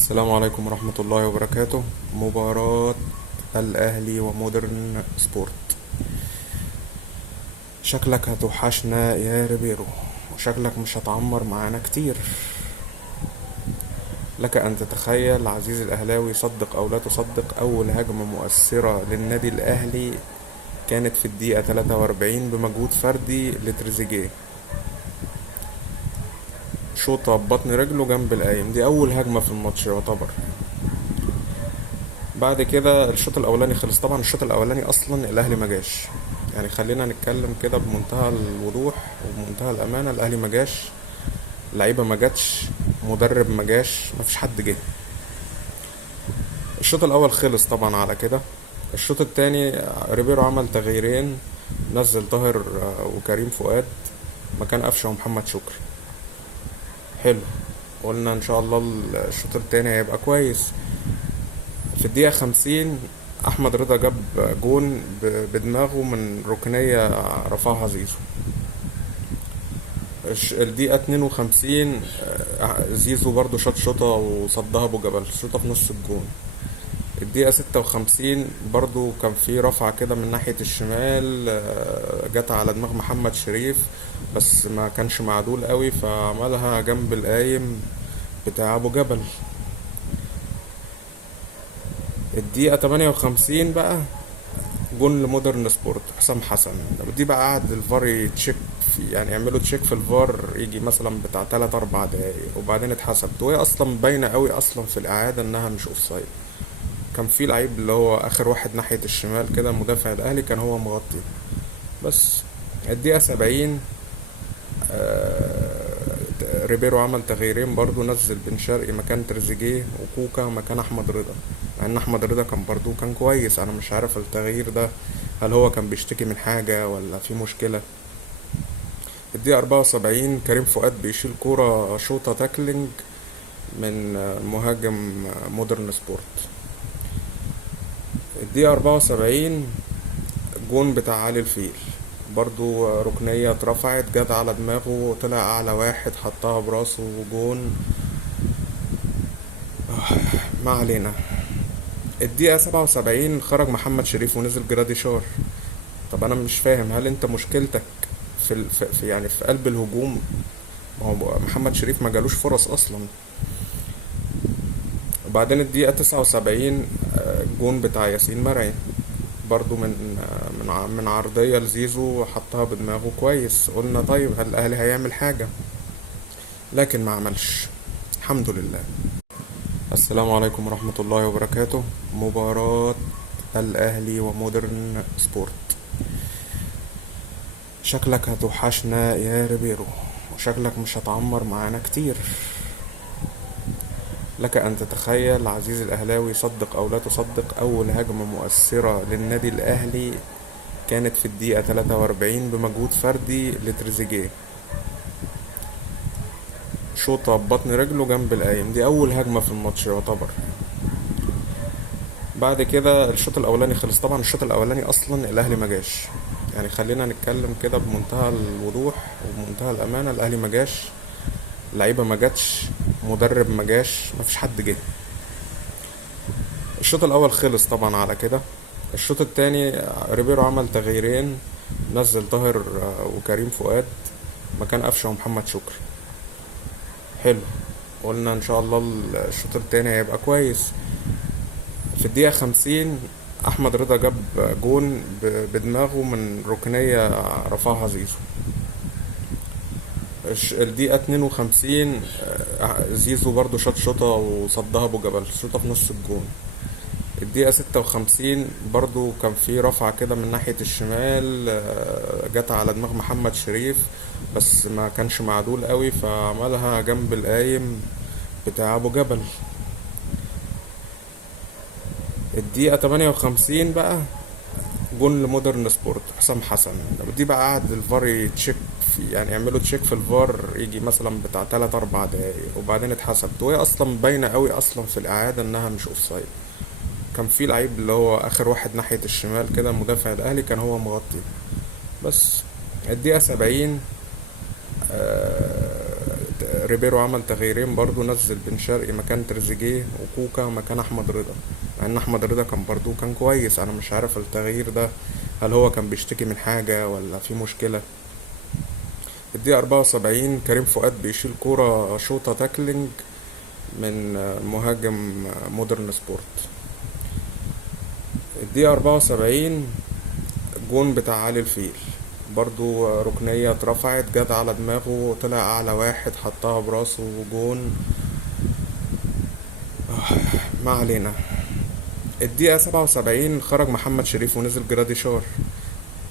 السلام عليكم ورحمة الله وبركاته. مباراة الأهلي ومودرن سبورت. شكلك هتوحشنا يا ريبيرو، وشكلك مش هتعمر معانا كتير. لك أن تتخيل عزيزي الأهلاوي، صدق أو لا تصدق، أول هجمة مؤثرة للنادي الأهلي كانت في الدقيقة 43 بمجهود فردي لتريزيجيه. شوطة ببطن رجله جنب القايم، دي أول هجمة في الماتش يعتبر. بعد كده الشوط الاولاني خلص. طبعا الشوط الاولاني اصلا الاهلي ما جاش، يعني خلينا نتكلم كده بمنتهى الوضوح وبمنتهى الامانه. الاهلي ما جاش، لعيبه ما جاتش، مدرب ما جاش، ما فيش حد جه. الشوط الاول خلص طبعا على كده. الشوط التاني ريبيرو عمل تغييرين، نزل طاهر وكريم فؤاد مكان قفشه ومحمد شكري. حلو، قلنا ان شاء الله الشوط التاني هيبقى كويس. في الدقيقة 50 أحمد رضا جاب جون بدماغه من ركنية رفعها زيزو. الدقيقة 52 زيزو برضو شاط شوطة وصدها أبو جبل، شوطة في نص الجون. الدقيقة 56 برضو كان في رفعة كده من ناحية الشمال، جت على دماغ محمد شريف بس ما كانش معدول قوي، فعملها جنب القايم بتاع أبو جبل. الدقيقة 58 بقى جون لمودرن سبورت حسام حسن. دي بقى قعد الفار يتشيك يعني يعملوا تشيك في الفار يجي مثلا بتاع 3 4 دقايق وبعدين اتحسبت، وهي اصلا باينه قوي اصلا في الاعاده انها مش اوفسايد. كان في لعيب اللي هو اخر واحد ناحيه الشمال كده مدافع الاهلي كان هو مغطي بس. الدقيقه 70 ريبيرو عمل تغييرين برضو، نزل بن شرقي مكان تريزيجيه وكوكا مكان احمد رضا، مع ان احمد رضا كان برضو كان كويس. انا مش عارف التغيير ده هل هو كان بيشتكي من حاجة ولا في مشكلة. الدقيقة 74 كريم فؤاد بيشيل كورة شوطة تاكلينج من مهاجم مودرن سبورت. الدقيقة 74 جون بتاع علي الفيل، برضو ركنية اترفعت جت على دماغه، طلع أعلى واحد حطها براسه وجون. ما علينا. الدقيقة 77 خرج محمد شريف ونزل جراديشار. طب أنا مش فاهم، هل أنت مشكلتك في يعني في قلب الهجوم؟ ما هو محمد شريف ما جالوش فرص أصلا. وبعدين الدقيقة 79 جون بتاع ياسين مرعي، برضو من عرضية لزيزو حطها بدماغه كويس. قلنا طيب هل الأهلي هيعمل حاجة؟ لكن ما عملش، الحمد لله. السلام عليكم ورحمة الله وبركاته. مباراة الأهلي ومودرن سبورت. شكلك هتوحشنا يا ريبيرو، وشكلك مش هتعمر معانا كتير. لك أن تتخيل عزيزي الأهلاوي، صدق أو لا تصدق، أول هجمة مؤثرة للنادي الأهلي كانت في الدقيقة 43 بمجهود فردي لتريزيجيه. شوطة ببطن رجله جنب القايم، دي أول هجمة في الماتش يعتبر. بعد كده الشوط الاولاني خلص. طبعا الشوط الاولاني اصلا الاهلي ما جاش، يعني خلينا نتكلم كده بمنتهى الوضوح وبمنتهى الامانه. الاهلي ما جاش، لعيبه ما جاتش، مدرب ما جاش، ما فيش حد جه. الشوط الاول خلص طبعا على كده. الشوط التاني ريبيرو عمل تغييرين، نزل طاهر وكريم فؤاد مكان قفشه ومحمد شكري. حلو، قلنا ان شاء الله الشوط التاني هيبقى كويس. في الدقيقة 50 أحمد رضا جاب جون بدماغه من ركنية رفعها زيزو. الدقيقة 52 زيزو برضو شاط شوطة وصدها أبو جبل، شوطة في نص الجون. الدقيقة 56 برضو كان في رفعة كده من ناحية الشمال، جت على دماغ محمد شريف بس ما كانش معدول قوي، فعملها جنب القايم بتاع أبو جبل. الدقيقة 58 بقى جون لمودرن سبورت حسام حسن. دي بقى قعد الفار يتشيك يعني يعملوا تشيك في الفار يجي مثلا بتاع 3 4 دقايق وبعدين اتحسبت، وهي اصلا باينه قوي اصلا في الاعاده انها مش اوفسايد. كان في لعيب اللي هو اخر واحد ناحيه الشمال كده مدافع الاهلي كان هو مغطي بس. الدقيقه 70 ريبيرو عمل تغييرين برضو، نزل بن شرقي مكان تريزيجيه وكوكا مكان احمد رضا، مع ان احمد رضا كان برضو كان كويس. انا مش عارف التغيير ده هل هو كان بيشتكي من حاجة ولا في مشكلة. الدقيقة 74 كريم فؤاد بيشيل كورة شوطة تاكلينج من مهاجم مودرن سبورت. الدقيقة 74 جون بتاع علي الفيل، برضو ركنية اترفعت جت على دماغه، طلع أعلى واحد حطها براسه جون. ما علينا. الدقيقة 77 خرج محمد شريف ونزل جراديشار.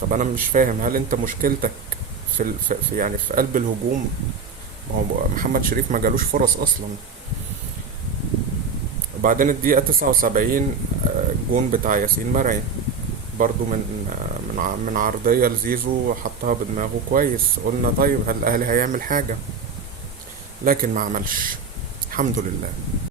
طب أنا مش فاهم، هل أنت مشكلتك يعني في قلب الهجوم؟ ما هو محمد شريف ما جالوش فرص أصلا. وبعدين الدقيقة 79 جون بتاع ياسين مرعي، برضو من عرضية لزيزو حطها بدماغه كويس. قلنا طيب هل الأهلي هيعمل حاجة؟ لكن ما عملش، الحمد لله.